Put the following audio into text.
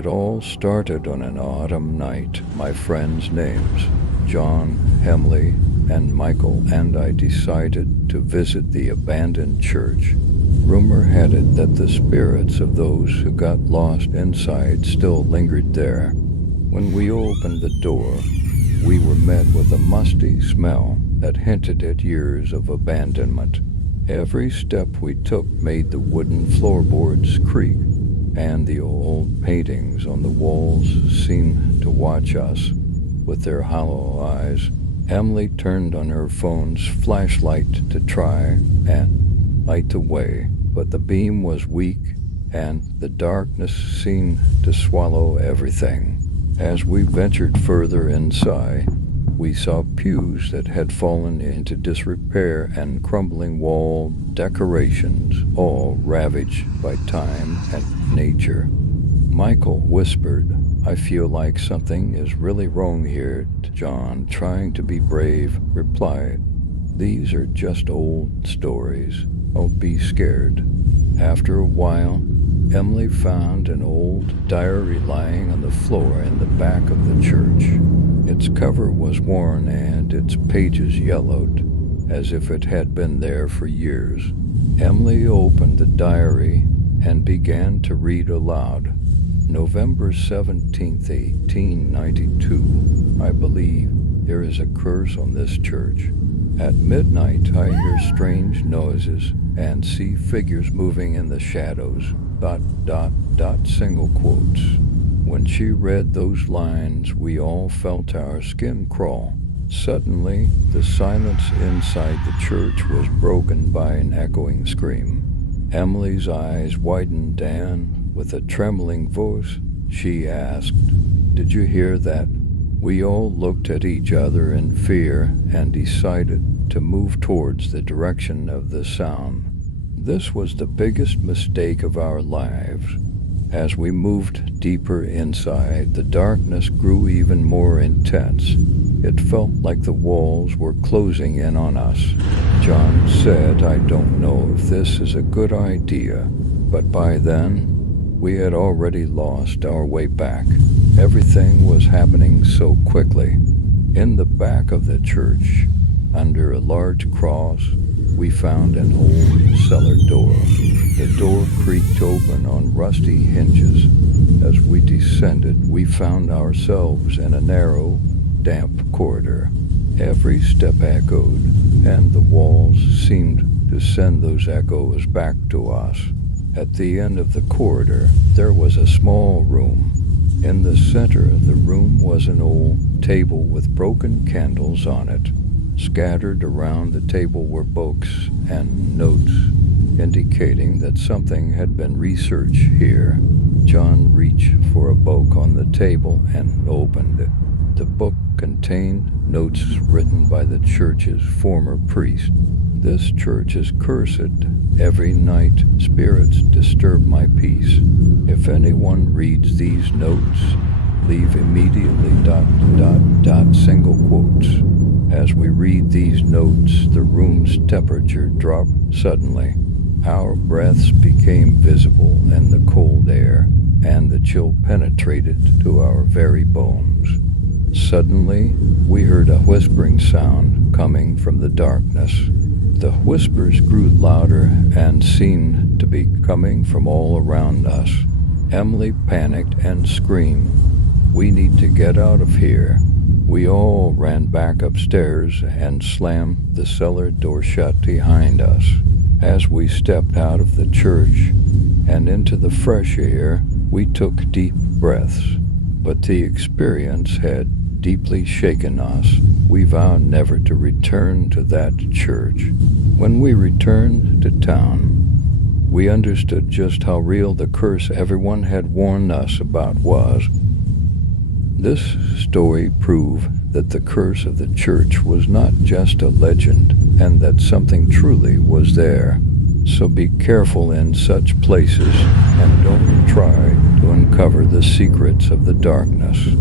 It all started on an autumn night. My friends' names, John, Hemley, and Michael, and I decided to visit the abandoned church. Rumor had it that the spirits of those who got lost inside still lingered there. When we opened the door, we were met with a musty smell that hinted at years of abandonment. Every step we took made the wooden floorboards creak, and the old paintings on the walls seemed to watch us with their hollow eyes. Emily turned on her phone's flashlight to try and light the way, but the beam was weak and the darkness seemed to swallow everything. As we ventured further inside, we saw pews that had fallen into disrepair and crumbling wall decorations, all ravaged by time and nature. Michael whispered, "I feel like something is really wrong here." John, trying to be brave, replied, "These are just old stories. Don't be scared." After a while, Emily found an old diary lying on the floor in the back of the church. Its cover was worn and its pages yellowed, as if it had been there for years. Emily opened the diary and began to read aloud. November 17th, 1892. I believe there is a curse on this church. At midnight, I hear strange noises and see figures moving in the shadows. ... Single quotes. When she read those lines, we all felt our skin crawl. Suddenly, the silence inside the church was broken by an echoing scream. Emily's eyes widened and, with a trembling voice, she asked, "Did you hear that?" We all looked at each other in fear and decided to move towards the direction of the sound. This was the biggest mistake of our lives. As we moved deeper inside, the darkness grew even more intense. It felt like the walls were closing in on us. John said, "I don't know if this is a good idea," but by then, we had already lost our way back. Everything was happening so quickly. In the back of the church, under a large cross, we found an old cellar door. The door creaked open on rusty hinges. As we descended, we found ourselves in a narrow, damp corridor. Every step echoed, and the walls seemed to send those echoes back to us. At the end of the corridor, there was a small room. In the center of the room was an old table with broken candles on it. Scattered around the table were books and notes, indicating that something had been researched here. John reached for a book on the table and opened it. The book contained notes written by the church's former priest. "This church is cursed. Every night spirits disturb my peace. If anyone reads these notes, leave immediately ... Single quotes." As we read these notes, the room's temperature dropped suddenly. Our breaths became visible in the cold air, and the chill penetrated to our very bones. Suddenly, we heard a whispering sound coming from the darkness. The whispers grew louder and seemed to be coming from all around us. Emily panicked and screamed, "We need to get out of here." We all ran back upstairs and slammed the cellar door shut behind us. As we stepped out of the church and into the fresh air, we took deep breaths. But the experience had deeply shaken us. We vowed never to return to that church. When we returned to town, we understood just how real the curse everyone had warned us about was. This story proved that the curse of the church was not just a legend, and that something truly was there. So be careful in such places, and don't try to uncover the secrets of the darkness.